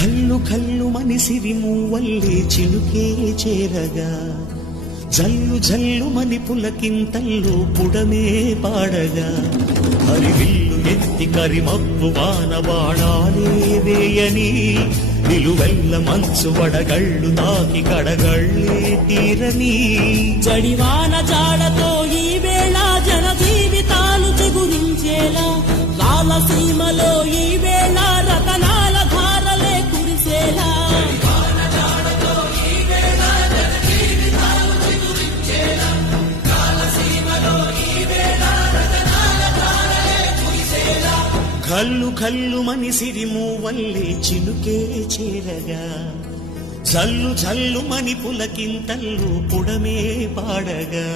కల్లు కల్లు మనిసిరి మూవల్లే చిలుకే చేరగా జల్లు జల్లు మని పులకింతల్లు పుడమే పాడగా హరివిల్లు ఎత్తి కరిమప్పు వానవాడాలే వేయని నిలువెల్ల మంచు వడగళ్ళు తాకి కడగళ్ళే తీరని జడివాన జాడతో ఈ వేళ జన జీవితాలు చిగురించేలా రాలసీమలో ఈ వేళ రతనాల ధారలే కురిసేలా కల్లు కల్లు మనిసిరి మూవల్లే చిలుకే చేరగా జల్లు జల్లు మని పులకింతల్లు పుడమే పాడగా